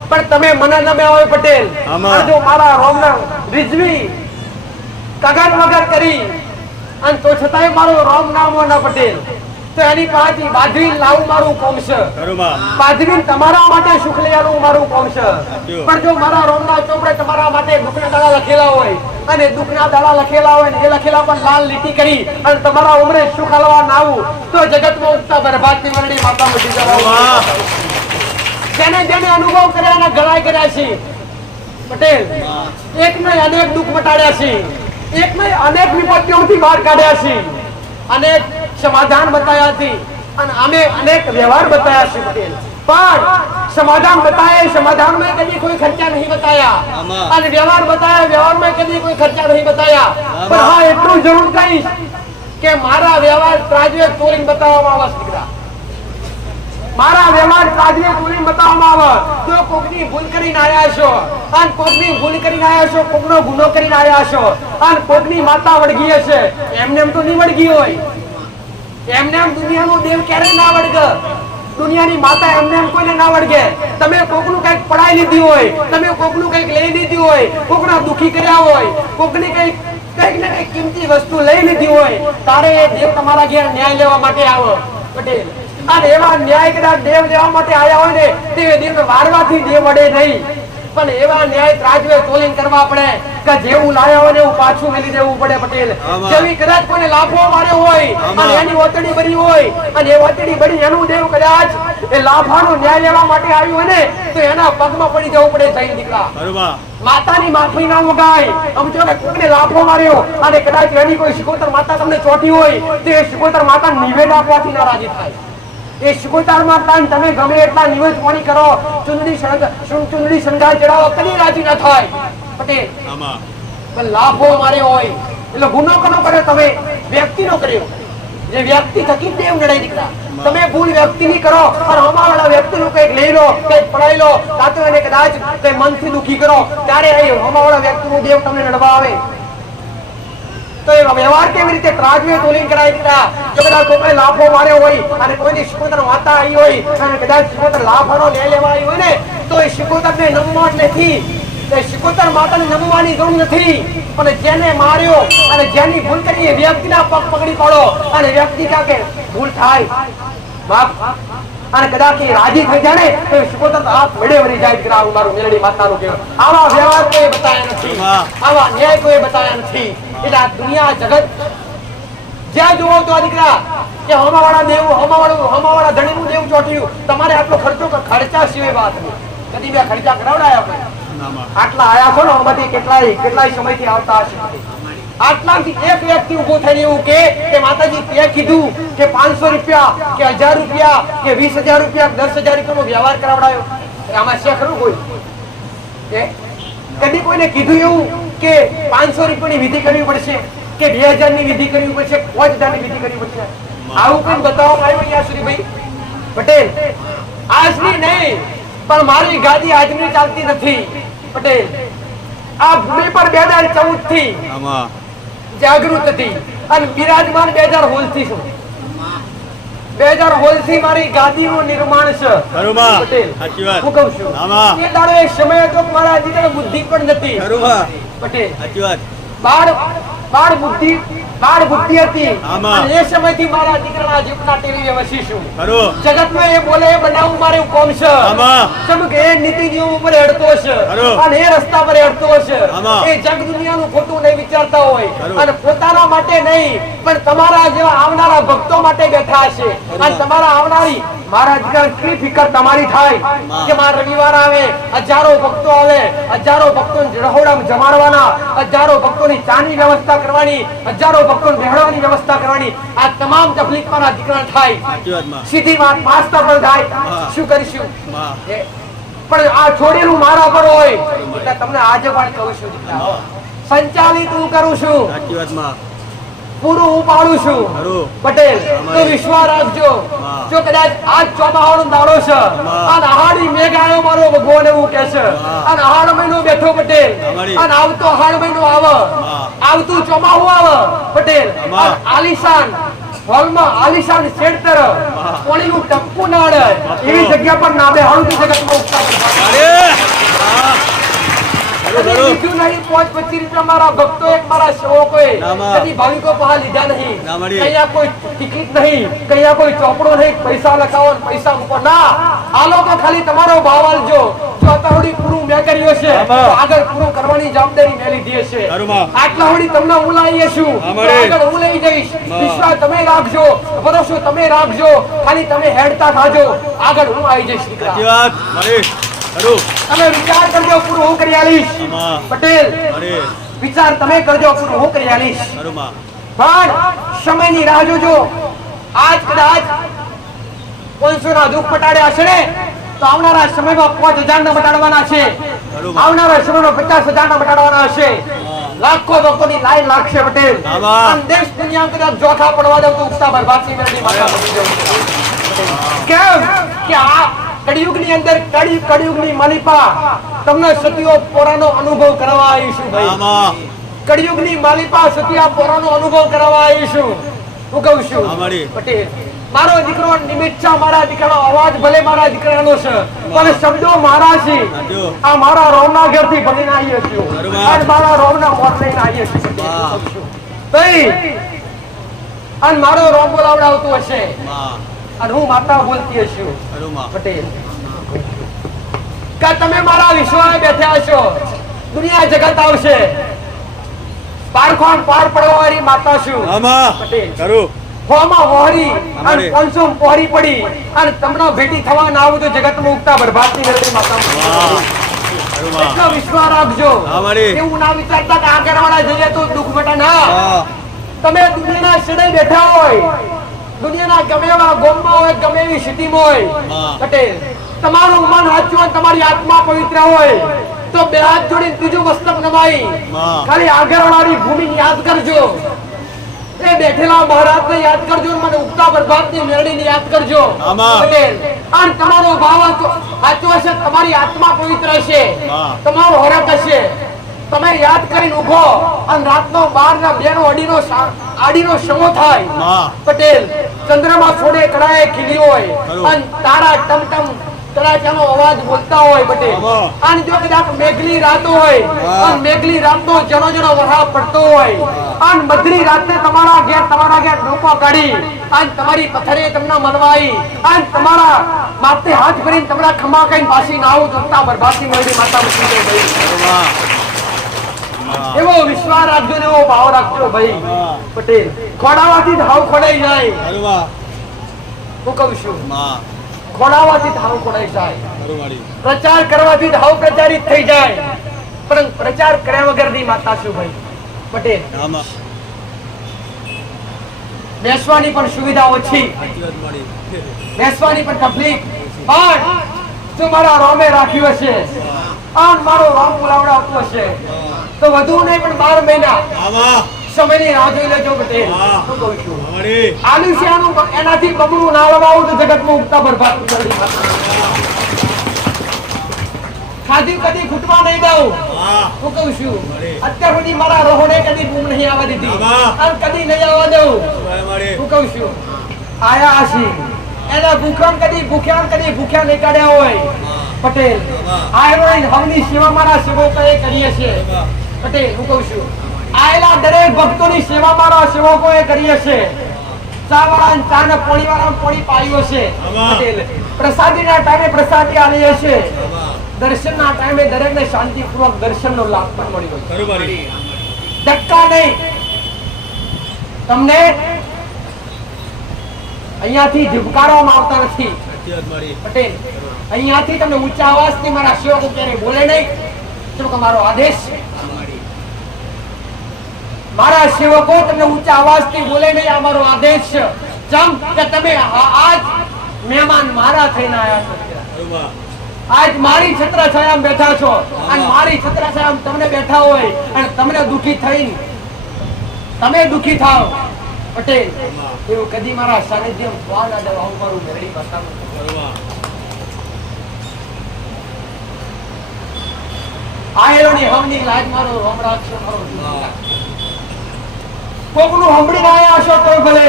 પણ તમે મને નમે આવે પટેલ, જો મારા રોમના રીઝવી કગાર વગર કરી અને તો છતાંય મારો રોમ નામ ના પટેલ, તો એની પાસેથી બાજરી લાવું મારું કોમ છે. બાજરી તમારા માટે સુખ લઈ આવું મારું કોમ છે. પણ જો મારા રોમના ચોપડે તમારા માટે દુખના દાડા લખેલા હોય અને દુખના દાડા લખેલા હોય ને એ લખેલા પણ લાલ લીટી કરી અને તમારા ઉમરે સુખ આલવા ના આવું તો જગતમાં ઉગતા બરબાદની વરડી માતા મટી જવા. જેને જેને અનુભવ કર્યા અને ગળાઈ કર્યા છે પટેલ, એક ને અનેક દુઃખ મટાડ્યા છે, એક ને અનેક વિપત્તિઓથી બહાર કાઢ્યા છે, અનેક સમાધાન બતાવ્યા છે અને અમે અનેક વ્યવહાર બતાવ્યા છે પટેલ. પણ સમાધાન બતાવે, સમાધાન में कभी कोई खर्चा नहीं बताया અને વ્યવહાર બતાવે, વ્યવહાર में कभी कोई खर्चा नहीं बताया. પણ હા એટલું જરૂર કહીશ કે મારા વ્યવહાર ત્રાજવે તોડીને બતાવવામાં આવે દીકરા, મારા વ્યવહાર ત્રાજવે તોડીને બતાવવામાં આવે. જો કોકની ભૂલ કરીને આવ્યા છો અને કોકની ભૂલ કરીને આવ્યા છો, કોકનો ગુનો કરીને આવ્યા છો અને કોકની માતા વળગી હશે, એમને એમ તો નહીં વળગી હોય, એમને એમ દુનિયાનો દેવ ક્યારે ના વળગે, દુનિયાની માતા એમને એમ કોઈને ના વળગે. તમે કોકનું કઈક પડાઈ લીધી હોય, તમે કોકનું કઈક લઈ લીધી હોય, કોકના દુખી કર્યા હોય, કોકની કઈક ને કઈક કિંમતી વસ્તુ લઈ લીધી હોય, તારે એ દેવ તમારા ઘેર ન્યાય લેવા માટે આવો પટેલ. અને એવા ન્યાય કદાચ દેવ લેવા માટે આવ્યા હોય ને તે દેવ વારવાથી દેવ વડે નહીં, પણ એવા ન્યાય ત્રાજવે તોલીન કરવા પડે કે જેવું લાયા હોય ને એવું પાછું મેલી દેવું પડે પટેલ. જેવી કદાચ કોઈને લાફો માર્યો હોય અને એની ઓતડી બળી હોય અને એ ઓતડી બળી એનું દેવ કદાચ એ લાફાનો ન્યાય લેવા માટે આવ્યું હોય ને તો એના પગમાં પડી જવું પડે. જઈ દીકરા માતાની માફી ના મગાય. સમજો કે કોઈને લાફો માર્યો અને કદાચ એની કોઈ શિકોતર માતા તમને ચોટી હોય તો એ શિકોતર માતા નિવેદ આપવાથી નારાજી થાય. એ શિકોતર માતા તમે ગમે એટલા નિવેદ પાણી કરો, ચુંદડી શણગાર ચડાવો, કદી રાજી ના થાય પટેલ. પણ લાફો માર્યો હોય એટલે ગુનો કોનો કર્યો? તમે વ્યક્તિનો કર્યો, જે વ્યક્તિ થકી દેવ નડાઈ દીકરા. તમે ભૂલ વ્યક્તિની કરો અને અમારા વ્યક્તિનું કંઈક લઈ લો, કંઈક પડાઈ લો, કાં તો એને કદાચ કઈ મનથી દુખી કરો, ત્યારે અમારા વ્યક્તિનું દેવ તમને નડવા આવે. તો એ વ્યવહાર કેવી રીતે ત્રાજવે તોલીન કરાય દીકરા? જો કદાચ કોઈ લાફો માર્યો હોય અને કોઈની શિકોતર માતા આવી હોય અને કદાચ શિકોતર લાફાનો લે લેવા આવી હોય ને તો એ શિકોતરને નમવા નથી, એ શિકોતર માતાને નમવાની જરૂર નથી. પણ જેને માર્યો અને જેની ભૂલ કરી એ વ્યક્તિના પગ પકડી પાડો અને વ્યક્તિ કે ભૂલ થાય બાપ અને કદાચ એ રાજી થઈ જાય ને તો શિકોતર હાથ મેળે વળી જાય દીકરા. મારું મેલડી માતાનું કહેવાય. આવા વ્યવહાર કોઈ બતાવ્યા નથી, આવા ન્યાય કોઈ બતાવ્યા નથી. એટલે આ દુનિયા જગત જ્યાં જોવો તો દીકરા કે હમાવાળા દેવ, હમાવાળા ધણીનું દેવ ચોટ્યું, તમારે આટલો ખર્ચો ખર્ચા સિવાય વાત નહીં. કદી બે ખર્ચા કરાવડાયા આપણે આટલા આયા છો ને આમાંથી કેટલાય સમયથી આવતા હશે. આટલાથી એક વ્યક્તિ ઉભો થઈને એવું કે માતાજી તે કીધું કે 500 રૂપિયા કે 1000 રૂપિયા કે 20,000 રૂપિયા 10,000 રૂપિયાનો વ્યવહાર કરાવડાયો. આમાં છે ખરું કોઈ? કદી કોઈને કીધું એવું કે 500 રૂપિયાની વિધિ કરવી પડશે કે 2000 ની વિધિ કરવી પડશે, 5000 ની વિધિ કરવી પડશે? આવું કઈ બતાવવામાં આવ્યું યાસુરીભાઈ પટેલ? આજની નહીં પણ મારી ગાદી આજની ચાલતી નથી પટેલ. આ ભૂમિ પર 2014 થી જાગૃત હતી અને બિરાજમાન 2016 થી છું. 2016 થી મારી ગાદીનું નિર્માણ છે પટેલ. હું કહું છું એ દાડો એક સમય હતો મારા દીકરા બુદ્ધિ પણ નથી પટેલ. બાળ બુદ્ધિ હતી અને એ સમયથી મારા દીકરાના જીવના ટેલીએ વસી છું. જગતમાં એ બોલે એ બનાવવું મારું કોમ છે. કેમ કે એ નીતિ નિયમ ઉપર હેડતો છે અને એ રસ્તા પર હેડતો છે. એ જગ દુનિયાનું ખોટું નહીં વિચારતા હોય અને પોતાના માટે નહીં પણ તમારા જેવા આવનારા ભક્તો માટે બેઠા છે. અને તમારા આવનારી મારા દીકરા કેટલી ફિકર તમારી થાય કે મારા રવિવાર આવે, હજારો ભક્તો આવે, હજારો ભક્તોને રહોડામાં જમાડવાના, હજારો ભક્તોની ચાની વ્યવસ્થા કરવાની, હજારો ભક્તોને બેહડવાની વ્યવસ્થા કરવાની. આ તમામ તકલીફ મારા દીકરા થાય. સીધી વાત માસ્ટર પર થાય. શું કરીશું? પણ આ છોડેલું મારા પર હોય એટલે તમને આજે પણ કહું છું દીકરા, સંચાલિત હું કરું છું, પૂરું હું પાડું છું પટેલ. તો વિશ્વાસ રાખજો. જો કદાચ આજ ચોમાહાનો દાડો છે અને આહાડી મેઘ આવ્યો મારો ભગવાન એવું કે છે અને આહાડ મહિનો બેઠો પટેલ અને આવતો આહાડ મહિનો આવે, આવતું ચોમાહું આવે પટેલ. આલિશાન હોલમાં આલિશાન શેડતર પાણીનું ટપકું ના અડે એવી જગ્યા પર ના બેહાડું જગતમાં ઉપતા નહીં 5-25 રૂપિયા મારા ભક્તો એક મારા સેવકોએ કદી ભાવિકો પાસે લીધા નહીં. કયા કોઈ ટિકિટ નહીં, કયા કોઈ ચોપડો નહીં, પૈસા લખાવો ને પૈસા મૂકો ના. આ લોકો ખાલી તમારો ભાવ આલજો. જો અત્યાર પૂરું મેં કર્યું છે તો આગળ પૂરું કરવાની જવાબદારી મેં લીધી છે. આટલા હોડી તમને હું લાવીએ છું, આગળ હું લઈ જઈશ. વિશ્વાસ તમે રાખજો, ભરોસો તમે રાખજો, ખાલી તમે હેડતા થાજો, આગળ હું આવી જઈશ. તમે વિચાર કરજો, પૂરું હું કરી આલીશ. પટેલ વિચાર તમે કરજો, પૂરું હું કરી આલીશ. પણ સમયની રાહ જોજો. આજ કદાચ 500 ના દુઃખ પટાડ્યા છે ને, તો આવનારા સમયમાં 5000 ના બટાડવાના છે. આવનારા સમયમાં 50000 ના બટાડવાના છે. લાખો ભક્તોની લાઈન લાગશે. પટેલ દેશ દુનિયા કદાચ જોખા પડવા દઉં તો ઉગતા બરબાદની મેળવી માતા બની જવું. કેમ કે આ કળિયુગની અંદર કળિયુગની માલિપા તમને સતીઓ પોરાનો અનુભવ કરાવવા આવીશું ભાઈ. કળિયુગની માલિપા સતીયા પોરાનો અનુભવ કરાવવા આવીશું. હું કહું છું પટેલ મારો દીકરો નિમિત્ત છે, મારા દીકરાનો અવાજ ભલે મારા દીકરાનો છે પણ શબ્દો મારા છે. આ મારા રોમના ઘરથી બનીને આવીએ છું અને મારા રોમના મોત લઈને આવીએ છું ભાઈ. અને મારો રોમ બોલાવડાવતો હશે અને હું માતા બોલતી હશું. પટેલ કે તમે મારા વિશ્વાસમાં બેઠા છો, દુનિયા જગત આવશે, પારખોણ પાર પડવાવાળી માતા છું. પટેલ હોમાં હોરી અને 500 પોરી પડી અને તમને ભેટી થવા ના આવું તો જગતમાં ઉગતા બરબાદની નરળી માતા. એટલો વિશ્વાસ રાખજો. એવું ના વિચારતા કે આગળ વાળા જઈએ તો દુઃખ બેટા ના. તમે દુનિયાના છેડે બેઠા હોય, દુનિયાના ગમે એવા ગોમમાં હોય, ગમે એવી સિટીમાં હોય, પટેલ તમારું મન સાચું હોય, તમારી આત્મા પવિત્ર હોય તો બે હાથ જોડીને ત્રીજું મસ્તક નમાઈ ખાલી આગળ વાળી ભૂમિ યાદ કરજો. એ બેઠેલા મહારાજને યાદ કરજો, મને ઉગતા બરબાદની મેળવીને યાદ કરજો. પટેલ અને તમારો ભાવ સાચો હશે, તમારી આત્મા પવિત્ર હશે, તમારો હરક હશે, તમે યાદ કરીને ઉભો અને રાતનો 12 ના 2 નો આડીનો સમો થાય. પટેલ ચંદ્રમાં છોડે કડાએ ખીલી હોય અને તારા ટમટમ તરાચાનો અવાજ બોલતા હોય. પટેલ અને જો કદાચ મેઘલી રાતો હોય અને મેઘલી રાતનો જણો જણો વરસાદ પડતો હોય અને મધરી રાતે તમારા ઘેર ડોકો કાઢી અને તમારી પથરે તમને મળવાઈ અને તમારા માથે હાથ ભરીને તમારા ખમા કઈ પાછી ના આવું તો બરબાદી મળી માતા મૂકી દે ભાઈ. એવો વિશ્વાસ રાખજો ને એવો ભાવ રાખજો ભાઈ. પટેલ ખોડાવાથી ધાવ ખોડાઈ જાય. હું કહું છું ખોડાવાથી ધાવ ખોડાઈ જાય, પ્રચાર કરવાથી ધાવ પ્રચારિત થઈ જાય, પણ પ્રચાર કર્યા વગરની માતા છું ભાઈ. પટેલ બેસવાની પણ સુવિધા ઓછી, બેસવાની પણ તકલીફ, પણ જો મારા રોમે રાખ્યું હશે અને મારો રોમ બોલાવડાવતો હશે તો વધુ નહીં પણ 12 મહિના સમયની રાહ જોઈ લેજો. પટેલ હું કહું છું આલુશિયાનું એનાથી બમણું ના લગાવું તો જગતમાં ઉગતા બરબાદ કરી. ખાધી કદી ખૂટવા નહીં દઉં. હું કહું છું અત્યાર સુધી મારા રોહણે કદી બૂમ નહીં આવવા દીધી અને કદી નહીં આવવા દઉં. હું કહું છું આયા આશી એના ભૂખ્યા નહીં કાઢ્યા હોય. પટેલ આયરોની હવની સેવા મારા સેવકોએ કરીએ છે. પટેલ હું કહું છું આયેલા દરેક ભક્તોની સેવા મારા સેવકોએ કરીએ છે. ચા વાળા ચા ને પોણી વાળા પોણી પાયો છે. પટેલ પ્રસાદીના ટાઈમે પ્રસાદી આલીએ છે. દર્શનના ટાઈમે દરેકને શાંતિપૂર્વક દર્શનનો લાભ પણ મળ્યો. ધક્કા નહીં. તમને અહીંયાથી ઝુકારવામાં આવતા નથી. પટેલ અહીંયાથી તમને ઊંચા અવાજથી મારા સેવકો ક્યારે બોલે નહીં, કેમ કે મારો આદેશ છે. મારા સેવકો તમને ઊંચા અવાજથી બોલે નહીં, આ મારો આદેશ છે. જેમ કે તમે આજ મહેમાન મારા થઈને આવ્યા છો, આજ મારી છત્રછાયામાં બેઠા છો અને મારી છત્રછાયામાં તમને બેઠા હોય અને તમને દુખી થઈને તમે દુખી થાવ. પટેલ એવું કદી મારા સાનિધ્યમાં સ્વાદ ના દેવા હું મારું મેળી બતાવું. આયેલોની હમની લાજ મારો રોમ રાખશો, મારો કોકનું હંભળીને આયા છો તો ભલે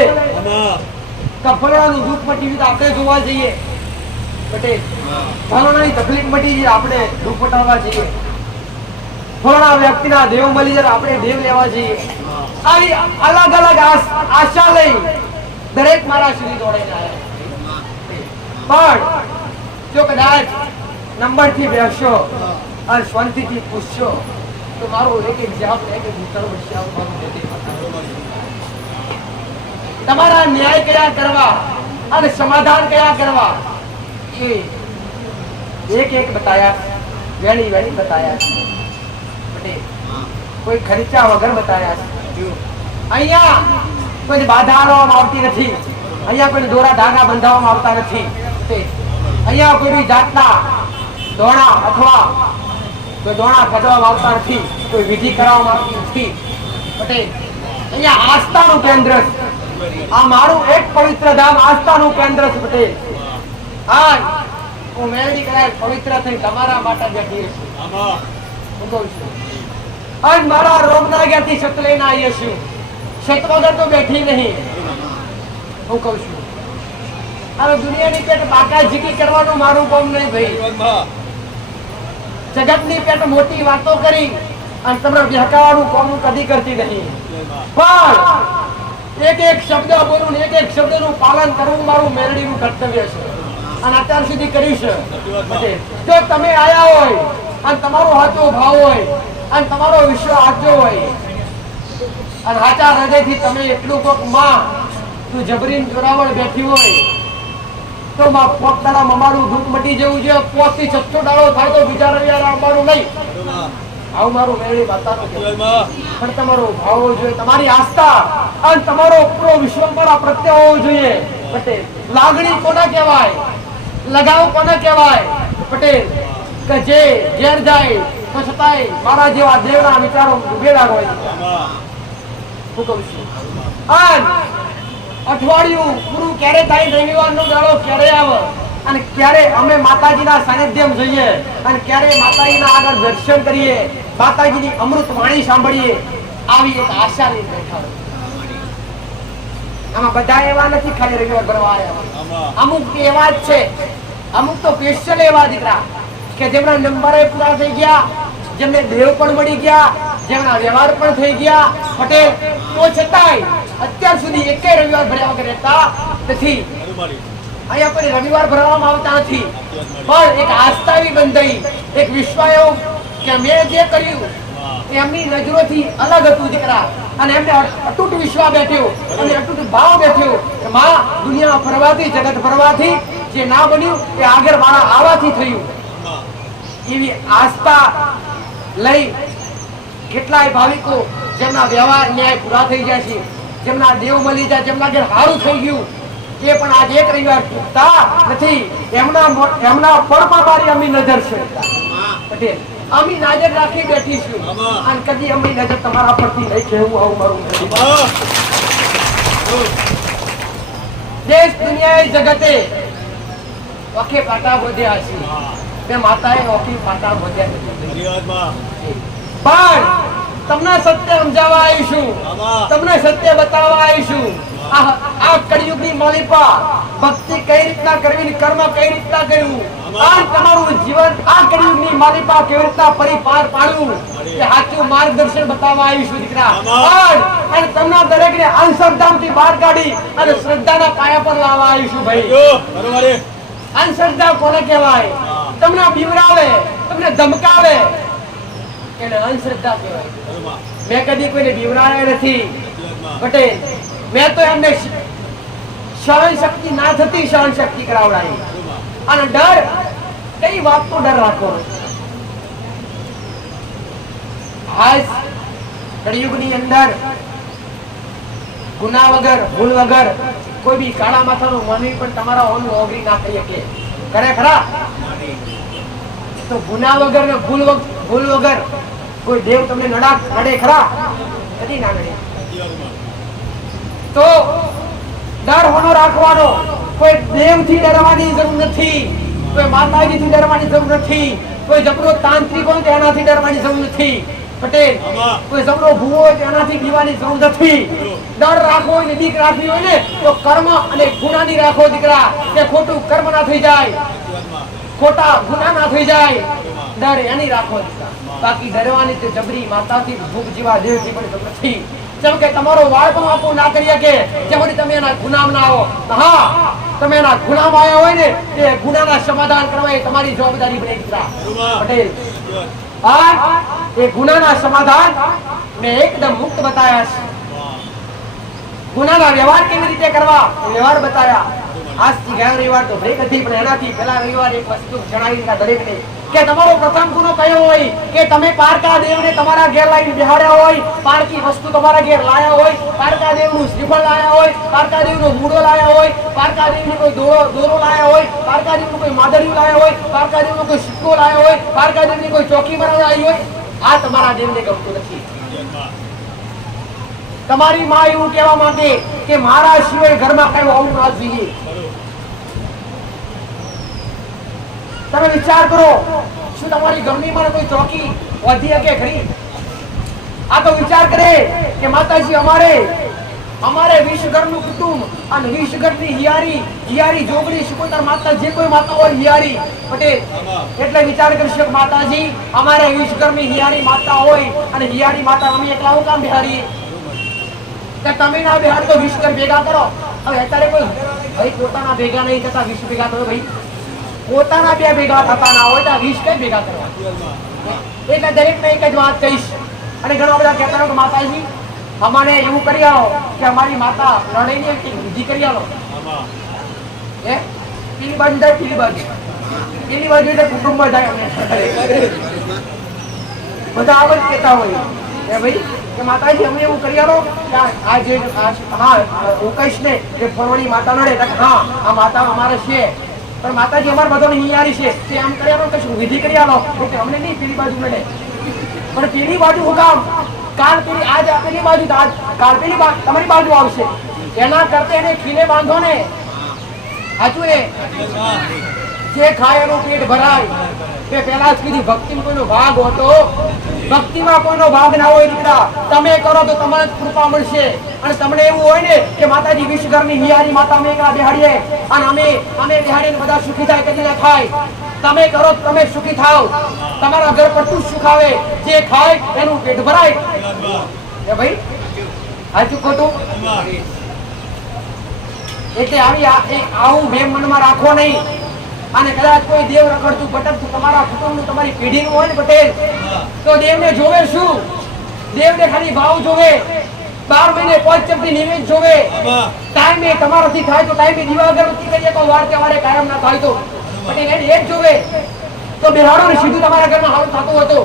કફલાનું દુઃખ મટી ગયું આપણે જોવા જઈએ. પટેલ ફલાણાની તકલીફ મટી ગઈ આપણે દુઃખ મટાવવા જઈએ. ફલાણા વ્યક્તિના દેવ મળી જાય આપણે દેવ લેવા જઈએ. આવી અલગ અલગ આશા લઈ દરેક મારા સુધી દોડીને આવ્યા. પણ જો કદાચ નંબર થી બેસશો અને શાંતિથી પૂછશો તો મારો એક જવાબ એક ઉત્તર તમારા ન્યાય કયા કરવા અને સમાધાન કયા કરવા એ એક એક બતાયા, વેણી વેણી બતાયા. કોઈ ખર્ચા વગર બતાયા. અહીંયા કોઈ બાધા આલવામાં આવતી નથી, અહીંયા કોઈ દોરા ધાગા બંધાવવામાં આવતા નથી, અહીંયા કોઈ જાતના દોણા અથવા કોઈ દોણા કાઢવામાં આવતા નથી, કોઈ વિધિ કરવામાં આવતી નથી. પટેલ અહીંયા આસ્થાનું કેન્દ્ર છે. આ મારું એક પવિત્ર ધામ આસ્થાનું કેન્દ્ર છે પટેલ. આજ હું મેળવી કરાય પવિત્ર થઈ તમારા માટે બેઠી છું. હું કહું છું આજ મારા રોગના ગ્યાથી સત લઈને આવી છું, સત વગર તો બેઠી નહીં. હું કહું છું હવે દુનિયાની પેટ બાકાજીકી કરવાનું મારું કામ નહીં ભાઈ. જગતની પેટ મોટી વાતો કરી અને તમને બહેકાવાનું કામ કદી કરતી નહીં. પણ એક એક શબ્દ બોલું એક એક શબ્દનું પાલન કરવું મારું મેરડીનું કર્તવ્ય છે અને અત્યાર સુધી કર્યું છે. જો તમે આયા હોય અને તમારો સાચો ભાવ હોય અને તમારો વિશ્વાસ સાચો હોય અને સાચા હૃદયથી તમે એટલું કોક માં તું જબરીન જોરાવળ બેઠી હોય તો માં પોત દાડા અમારું દુઃખ મટી જવું છે. 5 થી 6 દાડો થાય તો બીજા રવિવારે અમારું નહીં. આવું મારું મેળી વાતાનું પણ તમારો ભાવ હોવો જોઈએ, તમારી આસ્થા અને તમારો પૂરો વિશ્વ મારા પ્રત્યે હોવો જોઈએ. પટેલ લાગણી કોને કહેવાય, લગાવ કોને કહેવાય પટેલ કે જે ઘેર જાય તો છતાંય મારા જેવા દેવના વિચારો ઉભેલા હોય. હું કહું છું અઠવાડિયું પૂરું ક્યારે થાય, રવિવારનો દાડો ક્યારે આવે અને ક્યારે અમે માતાજીના સાનિધ્યમાં જઈએ અને ક્યારે માતાજીના આગળ દર્શન કરીએ, માતાજીની અમૃત વાણી સાંભળીએ, આવી એક આશા લઈને બેઠા હોય. આમાં બધા એવા નથી ખાલી રવિવાર ભરવા આવ્યા, અમુક એવા જ છે, અમુક તો સ્પેશિયલ એવા દીકરા કે જેમના નંબરે પૂરા થઈ ગયા, જેમને દેવ પણ મળી ગયા, જેમના વ્યવહાર પણ થઈ ગયા. પટેલ તો છતાંય અત્યાર સુધી એકે રવિવાર ભર્યા વગર રહેતા નથી. અહીંયા કોઈ રવિવાર ભરવામાં આવતા નથી, પણ એક આસ્થા એવી બંધાઈ, એક વિશ્વાસ એવો કે મેં જે કર્યું એમની નજરોથી અલગ હતું દીકરા અને એમને અતૂટ વિશ્વાસ બેઠ્યો અને અતૂટ ભાવ બેઠ્યો કે માં દુનિયા ફરવાથી જગત ફરવાથી જે ના બન્યું એ આગળ મારા આવાથી થયું. એવી આસ્થા લઈ કેટલાય ભાવિકો જેમના વ્યવહાર ન્યાય પૂરા થઈ જાય છે, જેમના દેવ મળી જાય, જેમના ઘર સારું થઈ ગયું એ પણ આજે એક રવિવાર ચૂકતા નથી. એમના પરમાં મારી અમી નજર છે પટેલ. અમી નજર રાખી બેઠી છું અને કદી અમી નજર તમારા પરથી નહીં કહેવું આવું મારું દેશ દુનિયાએ જગતે ઓકે પાટા બોધ્યા છે, મેં માતાએ ઓકે પાટા બોધ્યા નથી. પણ તમને સત્ય સમજાવવા આવીશું, તમને સત્ય બતાવવા આવીશું. આ કળિયુગની માલિપા ભક્તિ કઈ રીતના કરવી, કર્મ કઈ રીતના કરવું, આ તમારું જીવન આ કળિયુગની માલિપા કેવી રીતના પરિપાર પાડવું એ સાચું માર્ગદર્શન બતાવવા આવીશું દીકરા. અને તમને દરેકને અંધશ્રદ્ધામાંથી બહાર કાઢી અને શ્રદ્ધાના પાયા પર લાવવા આવીશું ભાઈ. અંધશ્રદ્ધા કોને કહેવાય? તમને બીવરાવે, તમને ધમકાવે એને અંધશ્રદ્ધા કહેવાય. મેં કદી કોઈને બીવરાવ્યા નથી પટેલ. મેં તો એમને સહન શક્તિ ના થતી સહન શક્તિ કરાવડાવી. અને ડર કઈ વાતનો ડર રાખવો? આજ કળિયુગની અંદર ગુના વગર ભૂલ વગર કોઈ બી કાળા માથાનું માનવી પણ તમારા ઓનું ઓગળી ના કરી શકે. કરે ખરા? તો ગુના વગર ને ભૂલ વગર કોઈ દેવ તમને નડે ખરા? કદી ના નડે. તો ડર હોનો રાખવાનો. કોઈ દેવથી ડરવાની જરૂર નથી, કોઈ માતાજીથી ડરવાની જરૂર નથી, કોઈ જબરો તાંત્રિક હોય તો એનાથી ડરવાની જરૂર નથી પટેલ. કોઈ જબરો ભૂવો હોય તો એનાથી બીવાની જરૂર નથી. ડર રાખવો હોય ને બીક રાખવી હોય ને તો કર્મ અને ગુનાની રાખો દીકરા, કે ખોટું કર્મ ના થઈ જાય, ખોટા ગુના ના થઈ જાય, ડર એની રાખો દીકરા, બાકી ડરવાની તે જબરી માતાથી ભૂખ જીવા દેવથી પણ તો નથી. જેમ કે તમારો વાળ પણ આપો ના કરી શકે, જેમ તમે એના ગુનામ ના આવો. હા, તમે એના ગુનામ આવ્યા હોય ને તે ગુનાના સમાધાન કરવા એ તમારી જવાબદારી બને દીકરા પટેલ. હા, એ ગુનાના સમાધાન મેં એકદમ મુક્ત બતાયા છે. ગુનાના વ્યવહાર કેવી રીતે કરવા વ્યવહાર બતાયા. આજથી ગયા રવિવાર તો બ્રેક હતી, પણ એનાથી પહેલા રવિવાર એક વસ્તુ જણાવી દરેકને કે તમારો પ્રથમ ગુનો કયો હોય કે તમે પારકા દેવને તમારા ઘેર લાવીને બેહાડ્યા હોય, પારકી વસ્તુ તમારા ઘેર લાયા હોય, પારકા દેવનું શ્રીફળ લાયા હોય, પારકા દેવનો મૂળો લાયા હોય, પારકા દેવનો કોઈ દોરો લાયા હોય, પારકા દેવનું કોઈ માદરિયું લાયા હોય, પારકા દેવનો કોઈ સિક્કો લાયો હોય, પારકા દેવની કોઈ ચોકી બનાવી હોય. આ તમારા દેવને ગમતું નથી. તમારી માં એવું કહેવા માંગે કે મારા સિવાય ઘરમાં કઈ હોવું ના જોઈએ. તમે વિચાર કરો, શું તમારી ઘરની માં કોઈ ચોકી વધી શકે ખરી? આ તો વિચાર કરે કે માતાજી અમારે 20 ઘરનું કુટુંબ અને 20 ઘરની હિયારી જોગણી સુકોતર માતા જે કોઈ માતા હોય હિયારી પટેલ, એટલે વિચાર કરશે કે માતાજી અમારે 20 ઘરની હિયારી માતા હોય અને હિયારી માતા અમે એકલા હું કામ બિહારીએ? કે તમે ના બિહાર તો 20 ઘર ભેગા કરો. હવે અત્યારે કોઈ ભાઈ પોતાના ભેગા નહીં થતા 20 ભેગા કરો ભાઈ, પોતાના બે ભેગા થતા ના હોય તો 20 કઈ ભેગા કરવા? એટલે દરેક ને એક જ વાત કહીશ. અને ઘણા બધા કહેતા હોય કે માતાજી અમારે એવું કરી આવો કે અમારી માતા લડાઈને વિધિ કરી આવો. પેલી બાજુ જાય પેલી બાજુ એટલે કુટુંબમાં જાય. અમે બધા આવ જ કહેતા હોય એ ભાઈ કે માતાજી અમે એવું કરી આવો કે આ જે હા હું કહીશ ને કે ફરવાની માતા લડે. હા, આ માતા અમારે છે, પણ માતાજી અમારે બધો હિયારી છે તે આમ કરી આવો કશું વિધિ કરી આવો. અમને નહીં પેલી બાજુ લડે, પણ પેલી બાજુ હું કામ કાલ પેલી આજ પેલી બાજુ કાલ પેલી તમારી બાજુ આવશે. એના કરતે એને ખીલે બાંધો ને. સાચું એ જે ખાય એનું પેટ ભરાય. તે પહેલા જ કીધી ભક્તિમાં કોઈનો ભાગ હોતો, ભક્તિમાં કોઈનો ભાગ ના હોય દીકરા. તમે કરો તો તમને કૃપા મળશે. અને તમને એવું હોય ને કે માતાજી 20 ઘરની હિયારી માતા અમે એકલા બેહાડીએ અને અમે બેહાડીને બધા સુખી થાય કેટલા થાય. તમે કરો તમે સુખી થાવ, તમારા ઘર પટું સુખ આવે. જે ખાય એનું પેટ ભરાય. એ ભાઈ સાચું ખોટું? એટલે આવું બે મનમાં રાખો નહીં. અને કદાચ કોઈ દેવ રખડતું ભટકતું તમારા કુટુંબનું તમારી પેઢીનું હોય ને પટેલ, તો દેવને જોવે શું? દેવને ખાલી ભાવ જોવે. 12 મહિને 5 ચપટી નિવેદ જોવે. ટાઈમે તમારાથી થાય તો ટાઈમે દીવા અગરબત્તી કરીએ તો વાર તહેવારે કાયમ ના થાય તો પટેલ એને એક જોવે. તો બિહાડો ને સીધું તમારા ઘરમાં હાલ થતું હતું.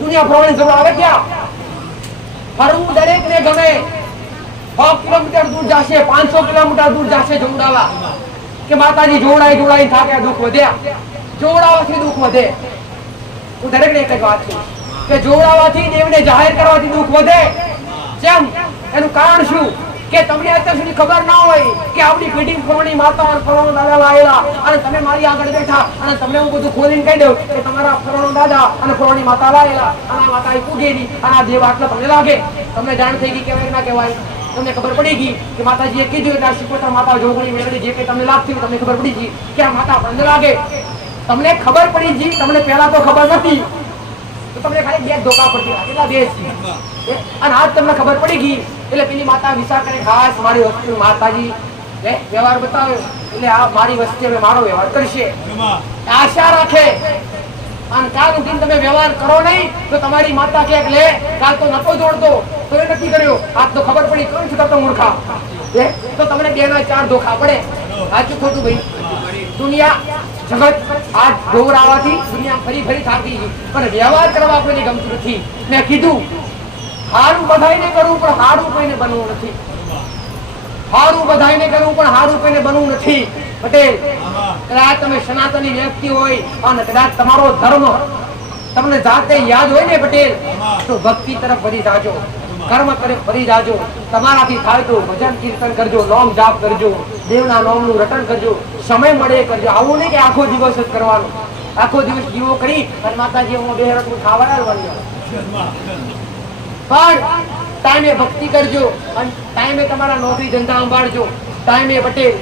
દુનિયા ફરવાની જરૂર આવે ક્યાં? ફરવું દરેક ને ગમે. 100 કિલોમીટર દૂર જશે, 500 કિલોમીટર દૂર જશે જોડાવા કે માતાજી જોડાઈ થાકે દુઃખ વધ્યા. જોડાવાથી દુઃખ વધે. હું દરેકને એક જ વાત છું કે જોડાવાથી દેવને જાહેર કરવાથી દુઃખ વધે. કેમ? એનું કારણ શું કે તમને અત્યાર સુધી ખબર ના હોય કે આપણી પેઢી ફરવાની માતા અને ફરવાનો દાદા લાયેલા અને તમે મારી આગળ બેઠા અને તમને હું બધું ખોલીને કહી દઉં કે તમારા ફરવાનો દાદા અને ફરવાની માતા લાયેલા અને આ માતા પૂગેલી અને આ દેવ આટલા તમને લાગે. તમને જાણ થઈ ગઈ કેવાય ના કહેવાય? તમને ખબર પડી ગઈ કે માતાજીએ કીધું એટલે શીખોતર માતા જોગણી મેળવી જે કંઈ તમને લાગતી તમને ખબર પડી ગઈ કે આ માતા આપણને લાગે. તમને ખબર પડી ગઈ, તમને પહેલા તો ખબર નથી તો તમને ખાલી બે ધોકા પડતી કેટલા બે અને આજ તમને ખબર પડી ગઈ એટલે પેલી માતા વિચાર કરે ખાસ મારી વસ્તુ માતાજી વ્યવહાર બતાવ્યો એટલે આ મારી વસ્તી હવે મારો વ્યવહાર કરશે. આશા રાખે. અને કાલ ઉઠીને તમે વ્યવહાર કરો નહીં તો તમારી માતા ક્યાંક લે કાલ તો નતો જોડતો તો એ નથી કર્યો. આજ તો ખબર પડી કોણ છું કરતો મૂર્ખા તો તમને 2 ના 4 ધોખા પડે. સાચું ખોટું ભાઈ? દુનિયા જગત આ ગૌરાવાથી દુનિયા ફરી થાકી ગઈ, પણ વ્યવહાર કરવા કોઈને ગમતું નથી. મેં કીધું હારું બધાઈને કરવું પણ હારું કોઈને બનવું નથી. હારું બધાઈને કરવું પણ હારું કોઈને બનવું નથી. પટેલ કદાચ તમે સનાતની વ્યક્તિ હોય અને કદાચ તમારો ધર્મ તમને જાતે યાદ હોય ને પટેલ તો ભક્તિ તરફ વધી જાજો, કર્મ તરફ વધી જાજો. તમારાથી થાય તો ભજન કીર્તન કરજો, નામ જાપ કરજો, દેવના નામનું રટણ કરજો, સમય મળે કરજો. આવું નહીં કે આખો દિવસ જ કરવાનો. આખો દિવસ જીવો કરી અને માતાજી હું બેહરતું ખાવા આવવાનું. પણ ટાઈમે ભક્તિ કરજો અને ટાઈમે તમારા નોકરી ધંધા સંભાળજો. ટાઈમે પટેલ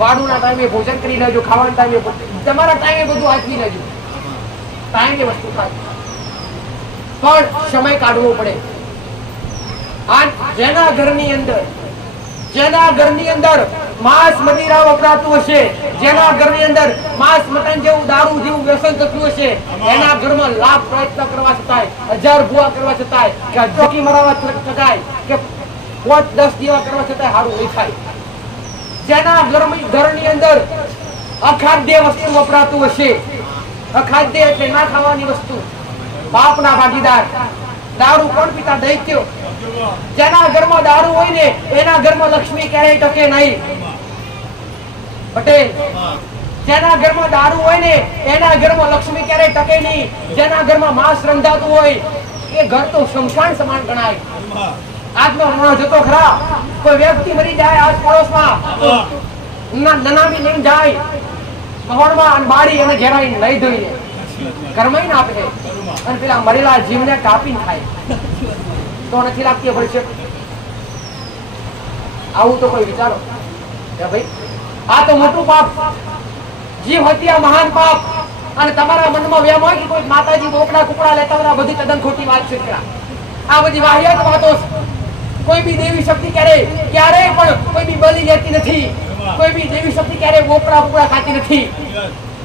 વાડુના ટાઈમે ભોજન કરી લેજો, ખાવાના ટાઈમે તમારા ટાઈમે બધું આચવી લેજો. કાયમી વસ્તુ થાય, પણ સમય કાઢવો પડે. આ જેના ઘરની અંદર માંસ મદિરા વપરાતું હશે, જેના ઘરની અંદર માંસ મટન જેવું દારૂ જેવું વ્યસન થતું હશે, એના ઘરમાં લાખ પ્રયત્ન કરવા છતાંય, 1000 ભૂવા કરવા છતાંય, કે જોકી મરાવા છતાંય, કે 5-10 દીવા કરવા છતાંય સારું નહીં થાય. જેના ઘરની અંદર અખાદ્ય વસ્તુ વપરાતું હશે, અખાદ્ય એટલે ના ખાવાની વસ્તુ, પાપના ભાગીદાર. દારૂ કોણ પીતા? દૈત્યો. જેના ઘરમાં દારૂ હોય ને એના ઘરમાં લક્ષ્મી ક્યારેય ટકે નહીં. પટેલ, જેના ઘરમાં દારૂ હોય ને એના ઘરમાં લક્ષ્મી ક્યારેય ટકે નહીં. જેના ઘરમાં માંસ રંધાતું હોય એ ઘર તો શમશાન સમાન ગણાય. આજનો માણસ જતો ખરા, કોઈ વ્યક્તિ મરી જાય આસ પડોશમાં, નનામી લઈને જાય મહોણમાં અને બાળી અને ઘેરાઈને લઈ ધોઈને ઘરમાં ના આપે, અને પેલા મરેલા જીવને કાપીને ખાય. તો નથી લાગતી ભરશે? આવું તો કોઈ વિચારો કે ભાઈ આ તો મોટું પાપ, જીવ હત્યા મહાન પાપ. અને તમારા મનમાં વ્યામ હોય કે કોઈ માતાજી બોકડા કુકડા લેતા હોય, બધી તદ્દન ખોટી વાત છે. આ બધી વાહિયાત વાતો. કોઈ બી દેવી શક્તિ ક્યારેય પણ કોઈ બી બલી લેતી નથી. કોઈ બી દેવી શક્તિ ક્યારેય બોકડા કુકડા ખાતી નથી.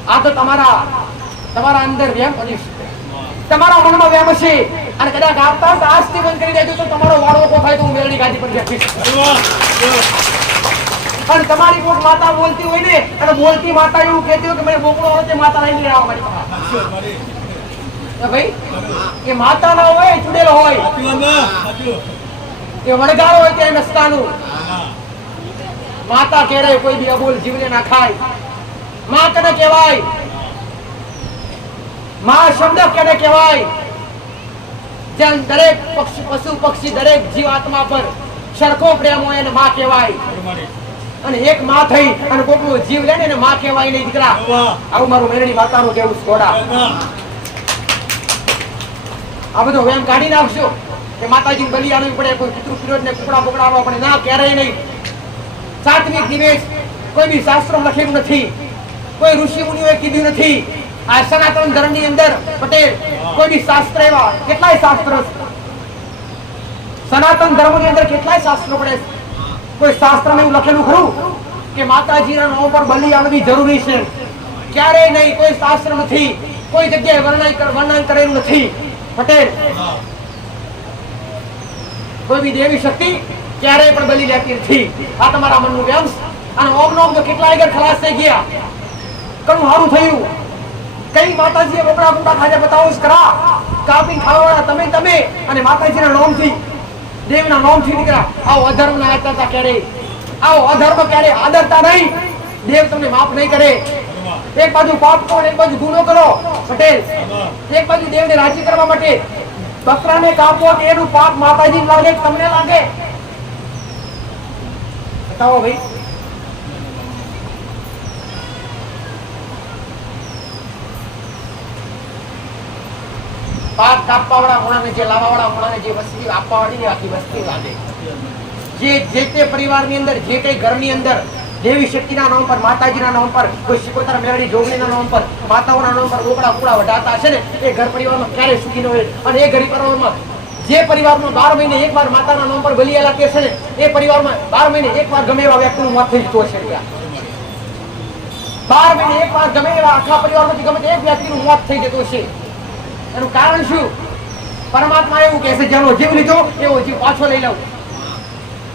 આ તો તમારા અંદર વ્યામ પડી છે, તમારા મનમાં વ્યામ છે. અને કદાચ આપતા આજથી બંધ કરી દેજો તો તમારો વાળો ઓછો થાય તો હું મેળની ગાદી પર બેઠીશ. અને તમારી કોઈક માતા બોલતી હોય ને, અને બોલતી માતા એવું કહેતી હોય કે મને બોકડો હોય તે માતા લઈને આવવા મારી ભાઈ, એ માતા ના હોય ચુડેલો હોય, એ વણગારો હોય તે નસ્તાનું. માતા કેરે કોઈ બી અબોલ જીવને ના ખાય. માં કને કહેવાય, માં શબ્દ કને કહેવાય. જેમ દરેક પશુ પક્ષી દરેક જીવાત્મા પર સરખો પ્રેમ હોય એને માં કહેવાય. અને એક માં થઈ અને કોકનો જીવ લે ને એને માં કહેવાય નહીં દીકરા. આવું મારું મેરડી માતાનું કેવું છોડા. આ બધું વેમ કાઢી નાખશો કે માતાજી બલિ આલવી પડે, કોઈ પિતૃ પિરોજ ને કુકડા બકડા આવવા પડે, ના ક્યારેય નહીં. સાત્વિક નિવેશ કોઈ બી શાસ્ત્રો લખેલું નથી, કોઈ ઋષિ મુનિઓએ કીધું નથી. આ સનાતન ધર્મની અંદર પટેલ કોઈ બી શાસ્ત્ર એવા કેટલાય શાસ્ત્ર, સનાતન ધર્મની અંદર કેટલાય શાસ્ત્રો પડે, કોઈ શાસ્ત્રમાં એવું લખેલું ખરું કે માતાજીના નામ પર બલિ આલવી જરૂરી છે? ક્યારેય નહીં, કોઈ શાસ્ત્ર નથી, કોઈ જગ્યાએ વર્ણન કરેલું નથી. પટેલ, કોઈ બી દેવી શક્તિ ક્યારેય પણ બલિ લેતી નથી. આ તમારા મનનું વ્યામ. અને ઓમ નોમ તો કેટલાય ઘર ખલાસ થઈ ગયા. ઘણું સારું થયું. કઈ માતાજીએ બોકડા બોકડા ખાધા બતાવો કરા, કાપી ખાવાવાળા તમે અને માતાજીના નામથી દેવના નામથી દીકરા આવો અધર્મ ના આચરતા ક્યારે, આવો અધર્મ ક્યારે આદરતા નહીં. દેવ તમને માફ નહીં કરે. એક બાજુ પાપ કરો, એક બાજુ ગુનો કરો. પટેલ, એક બાજુ દેવને રાજી કરવા માટે બકરાને કાપો, એનું પાપ માતાજી લાગે તમને લાગે? બતાવો ભાઈ. પાપ કાપવા વાળા મોણાને, જે લાવવા વાળા મોણાને, જે વસ્તી આપવા વાળી આખી વસ્તી લાગે. જે તે પરિવારની અંદર, જે તે ઘરની અંદર દેવી શક્તિના નામ પર, માતાજીના નામ પર, કોઈ શિકોતર મેળડી જોગણીના નામ પર, માતાઓના નામ પર બોકડા કુકડા વઢાતા હશે ને, એ ઘર પરિવારમાં ક્યારેય સુખી ન હોય. અને એ ઘર પરિવારમાં જે પરિવારમાં 12 મહિને એકવાર માતાના નામ પર બલિ લાગે છે ને, એ પરિવારમાં 12 મહિને એકવાર ગમે એવા વ્યક્તિનું મોત થઈ જતું હશે. 12 મહિને એકવાર ગમે એવા આખા પરિવારમાંથી ગમે એક વ્યક્તિનું મોત થઈ જતું હશે. એનું કારણ શું? પરમાત્મા એવું કહે છે, જેનો જીવ લીધો એવો જીવ પાછો લઈ લઉં.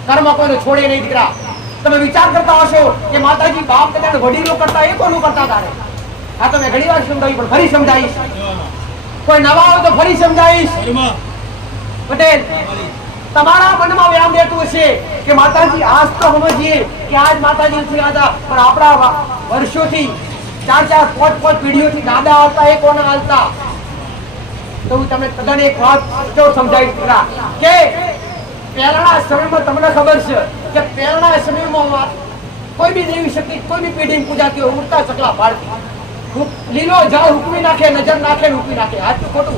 કર્મ કોઈને છોડે નહીં દીકરા. તમે વિચાર કરતા હશો કે માતાજી બાપ દાદા વડીલો કરતા, એ કોનું કરતા તારે? આ તમે ઘણી વાર સમજાવી, પણ ફરી સમજાવીશ. કોઈ નવા હોય તો ફરી સમજાવીશ. પટેલ, તમારા મનમાં વ્યામ બેઠું હશે કે માતાજી આજ તો સમજીએ કે આજ માતાજી નથી આવતા, પણ આપણા વર્ષોથી 4-4, 5-5 પેઢીઓથી દાદા આવતા, એ કોના આવતા? તો હું તમને તદ્દન એક વાત સમજાવીશ દીકરા કે પહેલાના સમયમાં તમને ખબર છે કે પહેલાના સમયમાં કોઈ બી દેવી શક્તિ કોઈ બી પેઢી પૂજાતી હોય, ઉડતા ચકલા પાડતી, લીલો ઝાડ હુકવી નાખે, નજર નાખે, હુકવી નાખે. આટલું ખોટું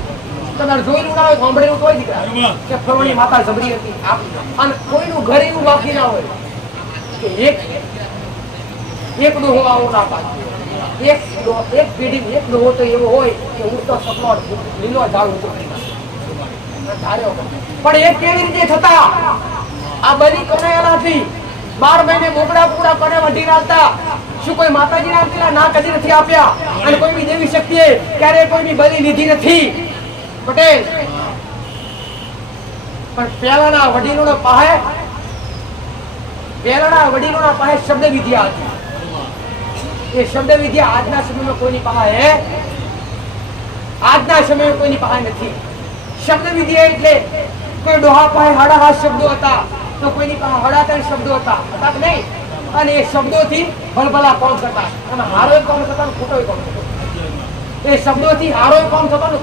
તમે જોયેલું ના હોય, સાંભળેલું તો હોય દીકરા કે ફળોની માતા જબરી હતી. અને કોઈનું ઘર એવું બાકી ના હોય કે એક ડોહો આવો ના પાડે. એક પેઢી એક ડોહો તો એવો હોય કે હું તો સપનો લીલો ઝાડ ઊંચો કરી નાખું. પણ એ કેવી રીતે થતા? આ બલી કોને આલાથી 12 મહિને મોકળા પૂરા કોને વઢી નાખતા? શું કોઈ માતાજીને આપેલા? ના, કદી નથી આપ્યા. અને કોઈ બી દેવી શક્તિએ ક્યારે કોઈની બલી લીધી નથી પટેલ. પણ પહેલાના વડીલોના પાસે શબ્દ વિદ્યા હતી. એ શબ્દ વિદ્યા આજના સમયમાં કોઈની પાસે નથી. શબ્દ વિદ્યા એટલે કોઈ ડોહા પાસે 8.5 શબ્દો હતા તો કોઈની પાસે 3.5 શબ્દો હતા કે નહીં? અને એ શબ્દોથી ભલભલા કોમ કરતા, અને હારોય કોમ થતા, ખોટોય કોમ થતો. એ શબ્દોથી હારોય કોમ થતો ને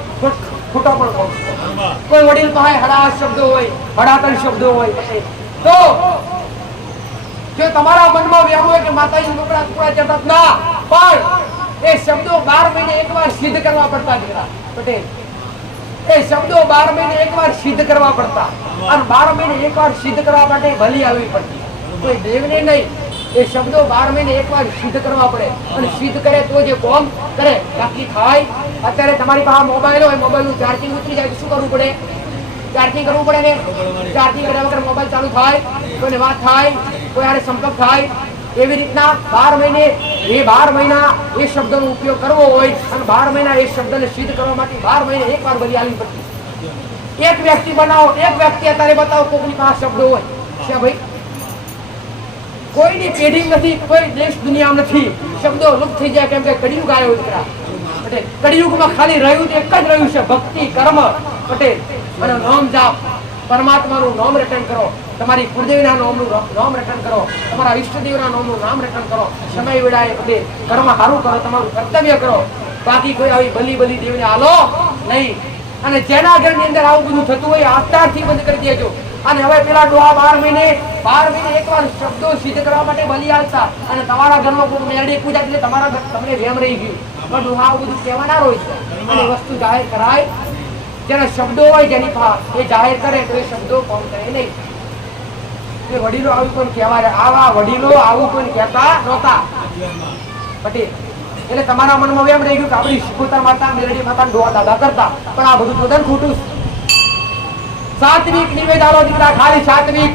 ખોટો પણ કોમ થતો. કોઈ વડીલ પાસે 8.5 શબ્દો હોય, 3.5 શબ્દો હોય, તો જો તમારા મનમાં વ્યામ હોય કે માતાજી મોકળા પૂરા જતા ના, પણ એ શબ્દો 12 મહિને એકવાર સિદ્ધ કરવા પડતા દીકરા પટેલ. એ શબ્દો 12 મહિને એકવાર સિદ્ધ કરવા પડતા, અને 12 મહિને એકવાર સિદ્ધ કરવા માટે ભલી આવવી પડતી. કોઈ દેવને નહીં, એ શબ્દો 12 મહિને એકવાર સિદ્ધ કરવા પડે, અને સિદ્ધ કરે તો જે કોમ કરે બાકી થાય. અત્યારે તમારી પાસે મોબાઈલ હોય, મોબાઈલનું ચાર્જિંગ ઉતરી જાય તો શું કરવું પડે? ચાર્જિંગ કરવું પડે ને. ચાર્જિંગ કર્યા વગર મોબાઈલ ચાલુ થાય? કોઈને વાત થાય, કોઈ આને સંપર્ક થાય? એવી રીતના 12 મહિના એ શબ્દનો ઉપયોગ કરવો હોય, અને 12 મહિના એ શબ્દને સિદ્ધ કરવા માટે 12 મહિને એકવાર બલી આલવી પડતી. એક વ્યક્તિ બનાવો, એક વ્યક્તિ અત્યારે બતાવો કોઈની પાસે શબ્દો હોય છે ભાઈ? કોઈની પેઢી નથી, કોઈ દેશ દુનિયામાં નથી. શબ્દો લુપ્ત થઈ જાય કેમ કે કળિયુગ આવ્યો દીકરા પટેલ. કળિયુગમાં ખાલી રહ્યું એક જ રહ્યું છે ભક્તિ, કર્મ પટેલ, અને નામ જાપ. પરમાત્માનું નામ રટન કરો, તમારી કુળદેવીના નામનું નામ રટન કરો, તમારા ઈષ્ટદેવના નામનું નામ રટન કરો. સમય વેળાએ પટેલ કર્મ સારું કરો, તમારું કર્તવ્ય કરો. બાકી કોઈ આવી બલી દેવને હાલો નહીં. અને જેના ઘરની અંદર આવું બધું થતું હોય અત્યારથી બંધ કરી દેજો. અને હવે પેલા ડોહા 12 મહિને એકવાર શબ્દો સિદ્ધ કરવા માટે બલી આલતા, અને તમારા ઘરમાં કોઈ મેરડી પૂજા એટલે તમને વેમ રહી ગયું. પણ ડોહા આવું બધું કહેવાના હોય છે, અને વસ્તુ જાહેર કરાય. જેના શબ્દો હોય જેની પાસે એ જાહેર કરે તો એ શબ્દો કોણ કરે નહીં. એ વડીલો આવું કોઈ કહેવાય, આવા વડીલો આવું કોઈ કહેતા નહોતા પટેલ. એટલે તમારા મનમાં એમ રહી ગયું કે આપણી શિકોતર માતા, મેરડી માતા, ડોહા દાદા કરતા, પણ આ બધું તદ્દન ખોટું. સાત્વિક નિવેદ આલો દીકરા, ખાલી સાત્વિક.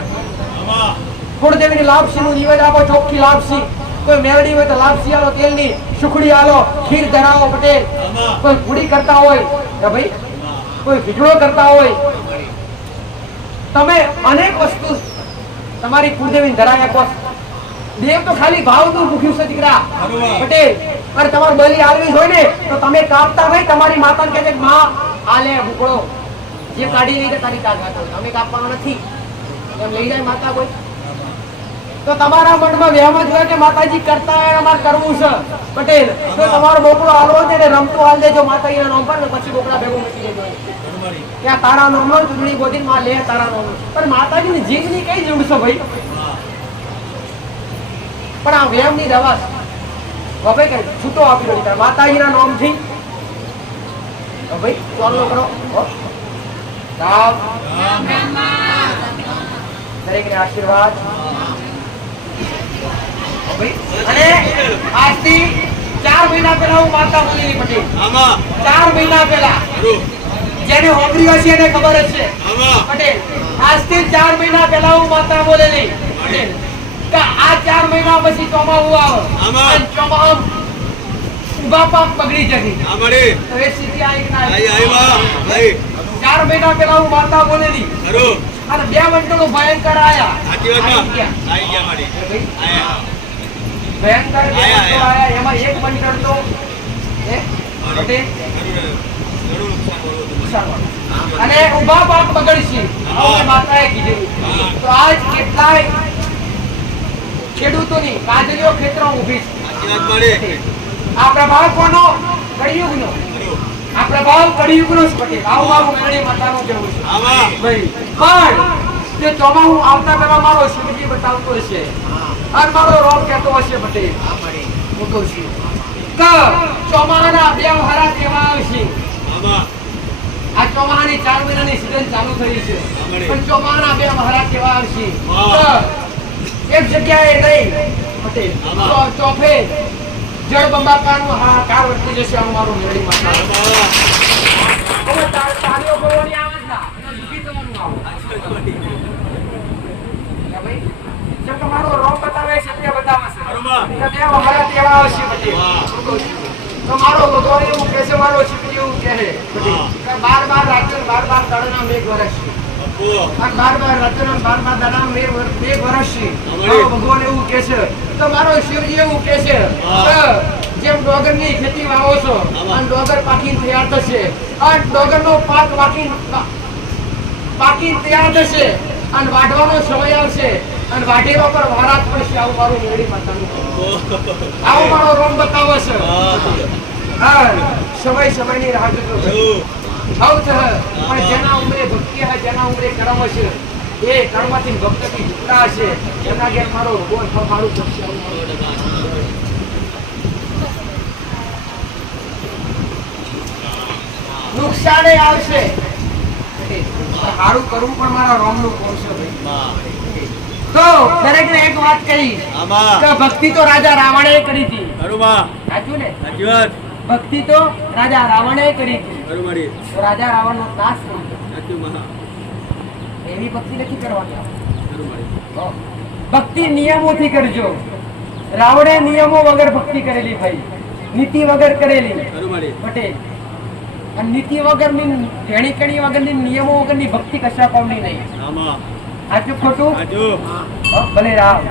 કુળદેવીની લાપસી નું નિવેદ આપો, ચોખ્ખી લાપસી. કોઈ મેરડી હોય તો લાપસી આલો, તેલની સુખડી આલો, ખીર ધરાવો પટેલ. કોઈ પૂરી કરતા હોય કે ભાઈ, કોઈ ભીગડો કરતા હોય, તમે અનેક વસ્તુ તમારી કુળદેવી ધરાયા કો. દેવ તો ખાલી ભાવનું ભૂખ્યું છે દીકરા પટેલ. અને તમારે બલી આલવી હોય ને તો તમે કાપતા નહીં. તમારી માતાને કહે છે માં આલે ભૂકડો, જે કાઢી લઈ તારી તાકાત હોય, તમે કાપવાનો નથી એમ લઈ જાય માતા કોઈ. તો તમારા મનમાં વહેમ જ હોય કે માતાજી કરતા હોય, અમારે કરવું છે પટેલ. તો તમારો બોકડો હાલવો છે ને રમતો હાલ દેજો માતાજીના નામ પર, ને પછી બોકડા ભેગો મૂકી દેજો. ત્યાં તારા નામનો ચૂંટણી ગોતી માં લે તારા નામ. પણ માતાજીની જીવની કઈ જોડશો ભાઈ? પણ આ વહેમની દવા હવે કઈ છૂટો આપી દો માતાજીના નામથી. ભાઈ ચાલો કરો દરેકને આશીર્વાદ. અને આજથી 4 મહિના પહેલા હું માતા બોલી પટેલ. 4 મહિના પહેલા જેને હોબરી હશે એને ખબર જ છે પટેલ. આજથી 4 મહિના પહેલા હું માતા બોલેલી પટેલ કે આ 4 મહિના પછી ચોમાહું આવે, અને ચોમાહું ઉભા પાક બગડી જતી. હવે સીધી આવી ના 4 મહિના પહેલા હું માતા બોલેલી, અને 2 મંડળો ભયંકર આયા. ભયંકર આયા. એમાં એક મંડળ તો અને ઉભા પાક બગડશે માતાએ કીધું. તો આજ કેટલાય ખેડૂતોની કાજરીઓ ખેતરો ઊભી છે. આ પ્રભાવ કોનો? કળિયુગનો. આ પ્રભાવ કળિયુગનો જ પટેલ. આવું મારું મેરડી માતાનું કહેવું છે ભાઈ. પણ જે ચોમાહું આવતા પહેલા મારો શિવજી બતાવતો હશે, અને મારો રોગ કહેતો હશે પટેલ. હું કહું છું કે ચોમાહાના 2 હારા કેવા આવશે. આ ચોમાહાની 4 મહિનાની સીઝન ચાલુ થઈ છે, પણ ચોમાહાના 2 હારા કેવા આવશે. એક જગ્યાએ નહીં પટેલ, ચોફે જળ બંબાકારનો હાહાકાર વર્તી જશે અમારું મેળી માતા હવે તાળીઓ બોલવાની આવે જ ના દુખી થવાનું આવો ભાઈ જો તમારો રોમ બતાવે છે તે બતાવે છે બરોબર તો બે વખત એવા આવશે પછી તો મારો ભગવાન એવું કહે છે મારો શિવજી એવું કહે છે બાર દાડાના મેઘ વરસશે અને બાર રાત્રિના 12 દાડાના મેઘ વરસશે મારો ભગવાન એવું કહે છે તો મારો શિવજી એવું કહે છે જેમ ડોગરની ખેતી વાવો છો અને ડોગર પાકીને તૈયાર થશે અને ડોગરનો પાક પાકી તૈયાર થશે અને વાઢવાનો સમય આવશે અને વાઢેવા પર વારાત પડશે આવું મારું મેળી માતાનું આવો મારો રોમ બતાવો છે હા સમયની રાહ જોતો આવું છે પણ જેના ઉમરે ભક્તિ હે જેના ઉમરે કર્મ છે એ કર્મથી ભક્તિથી જુદા છે એના ઘેર મારો ભગવાન મારું કરશે આવું નુકસાને આવશે સારું કરવું પણ મારા રોમનું કોમ છે ભાઈ તો દરેકને એક વાત કહી કે ભક્તિ તો રાજા રાવણે કરી હતી સાચું ને સાચી વાત ભક્તિ તો રાજા રાવણે કરી હતી બરોબર તો રાજા રાવણનો નાશ કર્યો એવી ભક્તિ નથી કરવાની બરોબર ભક્તિ નિયમોથી કરજો રાવણે નિયમો વગર ભક્તિ કરેલી ભાઈ નીતિ વગર કરેલી બરોબર પટેલ અને નીતિ વગરની ઘણી કણી વગરની નિયમો વગરની ભક્તિ કશા કોમની નહીં આમાં આજો ખોટું આજો ભલે રામ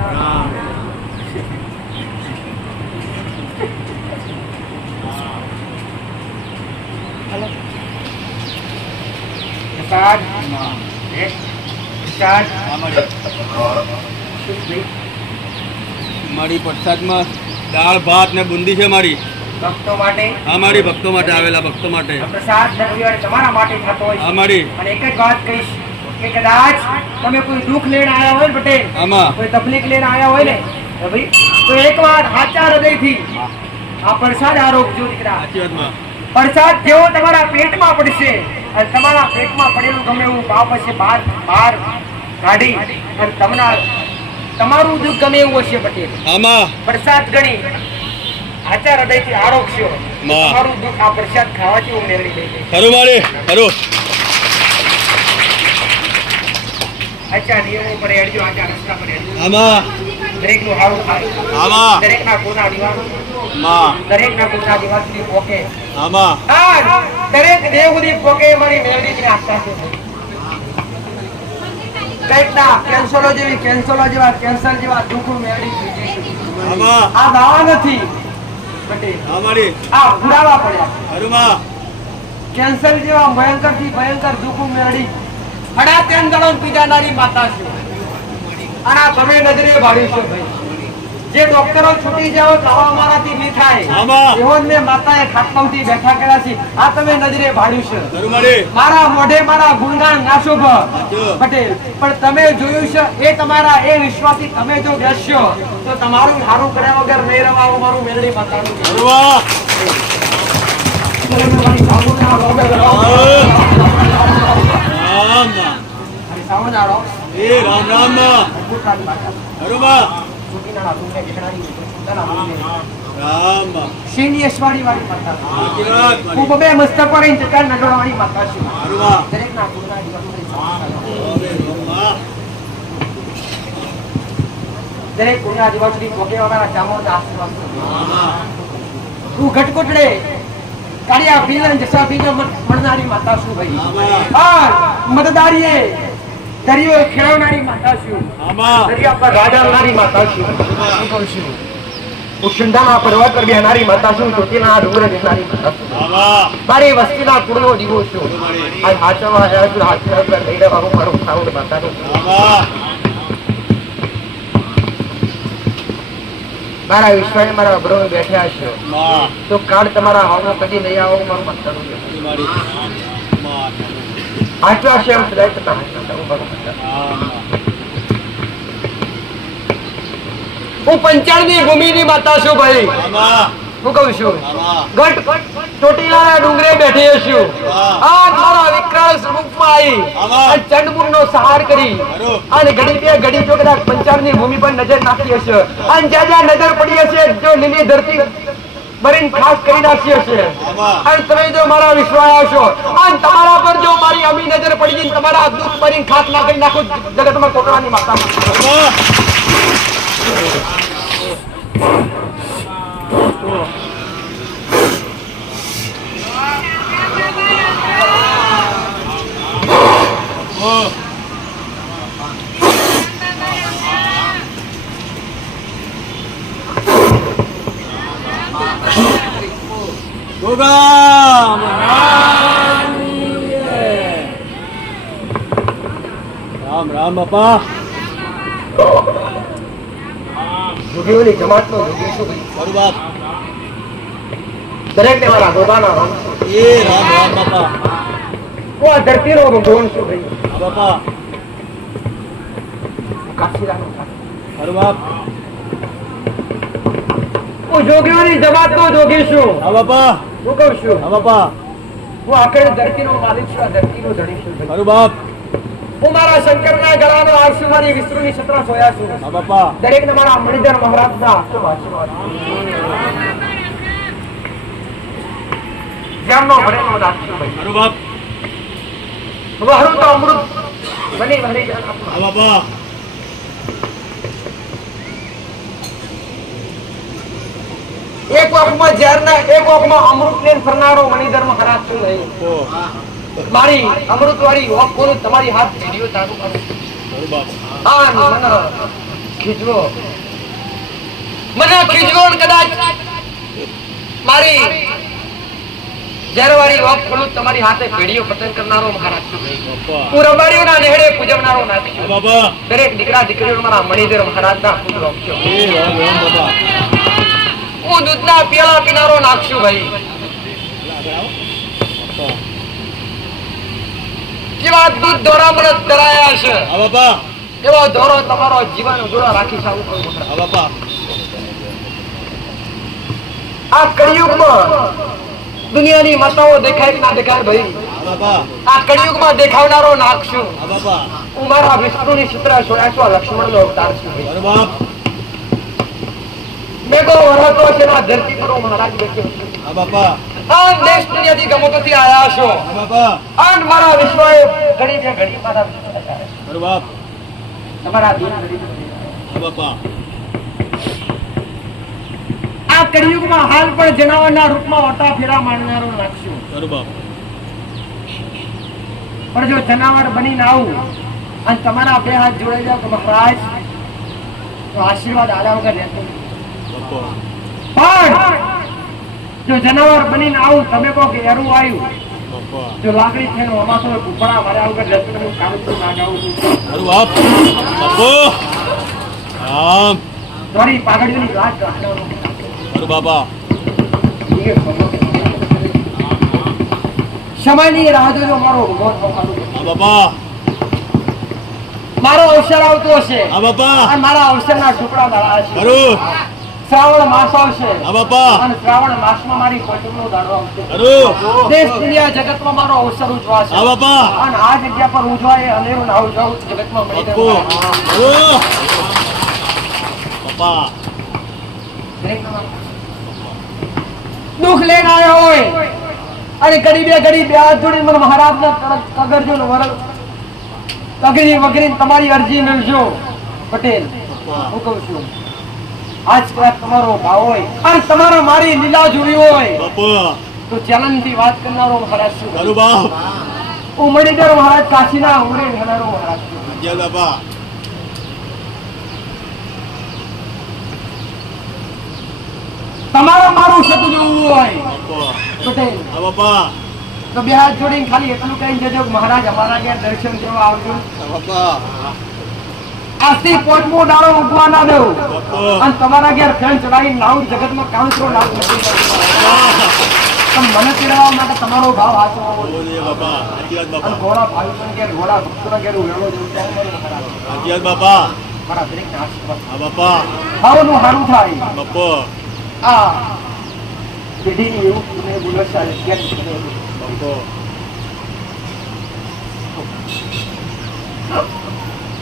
હેલો સ્ટાર્ટ સ્ટાર્ટ મારી પ્રસાદમાં દાળ ભાત ને બુંદી છે મારી ભક્તો માટે હા મારી ભક્તો માટે આવેલા ભક્તો માટે પ્રસાદ રવિવારે તમારા માટે થતો હોય હા મારી અને એક જ વાત કહીશ કે કદાચ તમે કોઈ દુઃખ લઈને આયા હોય ને પટેલ આમાં કોઈ તકલીફ લઈને આયા હોય ને ભાઈ તો એક વાર સાચા હૃદયથી આ પ્રસાદ આરોગજો દીકરા સાચી વાતમાં પ્રસાદ જેવો તમારા પેટમાં પડશે અને તમારા પેટમાં પડેલું ગમે એવું પાપ હશે બહાર કાઢી અને તમારું દુઃખ ગમે એવું હશે પટેલ આમાં પ્રસાદ ગણી આચાર હૃદયથી આરોગશો તમારું દુઃખ આ પ્રસાદ ખાવાથી હું મેળવી લઈ જઈશ ખરું મારી ખરું આચાર નિયમો પર હેડજો આચાર રસ્તા પર હેડજો આમાં દરેકનું સારું થાય આમાં દરેકના ગુના નિવારણ માં દરેકના ગુના નિવારણ પોકે આમાં આ દરેક દેવગુદી પોકે મારી મેળવીની આસ્થા છે કઈકના કેન્સર જેવા દુઃખો મેળવી દીધી આમાં આ દાવા નથી પટેલ હા મારી આ પુરાવા પડ્યા ખરું માં કેન્સર જેવા ભયંકર દુઃખો મેળવી હડા તેમ દળો પીજાનારી માતા છે અને આ તમે નજરે ભાડ્યું છે ભાઈ જે ડોક્ટરો છૂટી જાવ તો આવા મારાથી નહીં થાય એવો જ મેં માતાએ ખાટલાથી બેઠા કર્યા છે આ તમે નજરે ભાડ્યું છે ખરું મારી મારા મોઢે મારા ગુણગાન ના શોભ પટેલ પણ તમે જોયું છે એ તમારા એ વિશ્વાસથી તમે જો બેસશો તો તમારું સારું કર્યા વગર નહીં રવાવો મારું મેલડી માતાનું રામ રામ શ્રીનિયસવાડી વાળી માતા ખૂબ બે મસ્તક પર ચકાર નડવાળી માતા છે દરેક ના ગુણના દરેક ગુણના દિવસની ભોગે વગર ચામોદ આશીર્વાદ તું ઘટકોટડે કાળિયા ભીલન જસા બીજો મળનારી માતા છું ભાઈ હા મતદારીએ દરિયો ખેડવનારી માતા છું દરિયા પર રાજાની માતા છું ઉછંડાના પર્વત પર બેહનારી માતા છું ચોટીના ડુંગરે બેહનારી માતા છું મારી વસ્તીના કુળનો દીવો છું આ હાચવા હાચવા પર લઈ રહેવા હું મારું ખાવું માતાનું મારા વિશ્વાસ મારા અભરો બેઠ્યા છો તો કાળ તમારા હાવનો કદી નહીં આવો મારું માતાનું આટલા છે એમ સદાય થતા હું પંચાળની ભૂમિની માતા છું ભાઈ હું કહું છું ગઢ ચોટીલાના ડુંગરે બેઠી છું આ મારા વિકરાળ સ્વરૂપમાં આવી ચંડમુંડનો સહાર કરી અને ઘડી જો કદાચ પંચાળની ભૂમિ પર નજર નાખી હશે અને જ્યાં જ્યાં નજર પડી હશે જો લીલી ધરતી મરીન ખાસ કરી નાખ્યો છે અને તમે જો મારા વિશ્વાસ આવશો અને તમારા પર જો મારી અમી નજર પડી ગઈ તમારા દુઃખ મરીન ખાસ ના કરી નાખો જગતમાં કોકરાની માતા રામ રામ બાપા જોગીઓની જમાતનો જોગી શું ભાઈ મારું બાપ દરેક ને મારા ગોદાના રામ એ રામ રામ બાપા હું આ ધરતીનો ભગવાન છું ભાઈ હા બાપા કાશીરાનો મારું બાપ હું જોગીઓની જમાતનો જોગી છું હા બાપા હું કહું છું હા બાપા હું આખરે ધરતીનો માલિક છું આ ધરતીનો ધણી છું ભાઈ મારું બાપ હું મારા શંકરના ગળાનો આરસુ મારી વિષ્ણુની છત્રા સોયા છું હા બાપા દરેક ને મારા મણિધર મહારાજના આશીર્વાદ જેમનો ભરેલો દાસ છું ભાઈ મારું બાપ વહરું તો અમૃત બની ભરી જાય હા બાપા એક વાકમાં ઝેરના એક વાકમાં અમૃત લઈને ફરનારો મણિધર મહારાજ છું નહીં મારી અમૃત વાળી વાક કોનું તમારી હાથ વિડિયો ચાલુ કરો મારું બાપ હા મને ખીજવો ને કદાચ મારી ઝેરવાળી વાક કોનું તમારી હાથે વિડિયો પતન કરનારો મહારાજ છું બાપા હું રબારીઓના નેહડે પૂજવનારો નાથી છું હા બાપા દરેક દીકરા દીકરીઓ મારા મણિધર મહારાજના ખૂબ રોક્યો એ રામ રામ બાપા હું દૂધના પીળા પીનારો નાખશું ભાઈ જેવા દૂધ દોરા મને ધરાયા છે હા બાપા એવો દોરો તમારો જીવન ઉજળો રાખી સારું કરું હા બાપા આ કળિયુગમાં દુનિયાની માતાઓ દેખાય કે ના દેખાય ભાઈ હા બાપા આ કળિયુગમાં દેખાવનારો નાખશું હા બાપા હું મારા વિષ્ણુની છત્રા સોયા લક્ષ્મણનો અવતાર છું ભાઈ મારું બાપ મેઘો વરસતો છે આ ધરતી પર હું મહારાજ બેઠો છું હા બાપા આ દેશ દુનિયાથી ગમતોથી આયા છો હા બાપા અને મારા વિશ્વાએ ઘડી બે ઘડી મારા મારું બાપ તમારા દિન ઘડી હા બાપા આ કળિયુગમાં હાલ પણ જનાવરના રૂપમાં ઓટા ફેરા મારનારો નાખશું મારું બાપ પણ જો જનાવર બનીને આવું અને તમારા બે હાથ જોડાઈ જાવ કે મહારાજ તો આશીર્વાદ આલ્યા વગર રહેતો નહીં. બાપા પણ જો જનાવર બનીને આવું તમે કહો કે એરું આવ્યું બાપા જો લાકડી થઈને અમાસો કુપડા માર્યા વગર રહેતો હું કામ ના જાઉં છું મારું બાપ બાપો રામ તમારી પાઘડીઓની વાત રાખનારો મારું બાપા સમયની રાહ જોજો મારો મોત થવાનું. હા બાપા મારો અવસર આવતો હશે હા બાપા અને મારા અવસરના ટુકડા મારા હશે મારું શ્રાવણ માસ આવશે હા બાપા અને શ્રાવણ માસમાં મારી કોટમનો દાડો આવશે મારું દેશ દુનિયા જગતમાં મારો અવસર ઉજવાશે હા બાપા અને આ જગ્યા પર ઉજવાય અનેરું ના ઉજવાવું જગતમાં મળી બાપુ મારું બાપા દુઃખ લઈને આવ્યો હોય અને ઘડી બે હાથ જોડી મને મહારાજના કગરજો ને વરલ કગરી વગરી તમારી અરજી મેળજો પટેલ હું કહું છું આજ કદાચ તમારો ભાવ હોય અને તમારો મારી લીલા જોવી હોય બાપા તો ચેલેન્જ થી વાત કરનારો મહારાજ શું મારું બાપ હું મણિધર મહારાજ કાશીના ઉમરે રહેનારો મહારાજ છું. જય બાપા તમારે મારું સતું જોવું હોય બાપા પટેલ હા બાપા તો બે હાથ જોડીને ખાલી એટલું કહીને જજો કે મહારાજ અમારા ઘેર દર્શન કરવા આવજો. હા બાપા આજથી પોચમો દાડો ઉગવા ના દેવું બાપા અને તમારા ઘેર ફેન ચડાવીને લાવું જગતમાં કાંસરો લાવું નથી પણ મને તેડવા માટે તમારો ભાવ હાથો હોવો જોઈએ. બોલીએ બાપા આજીવાદ અને બાપા ઘોડા ભાવિકોના ઘેર ઘોડા ભક્તોના ઘેર ઉઘાડો જેવું ત્યાં મારું મહારાજ. આજીવાદ બાપા મારા દરેકને આશીર્વાદ. હા બાપા ખાવાનું સારું થાય બાપા આ પેઢીની એવું તમે બોલો છે આજે કેમ તમે એવું? બાપા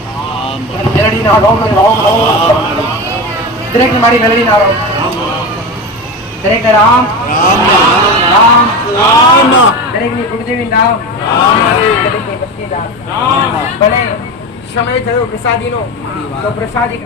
રામ મેલડીના રોમ રોમ રોમ દરેકની મારી મેલડીના રોમ દરેક રામ રામ રામ રામ દરેકની કુળદેવી નામ દરેકની પત્ની નામ ભલે સમય થયો પ્રસાદીનો તો પ્રસાદી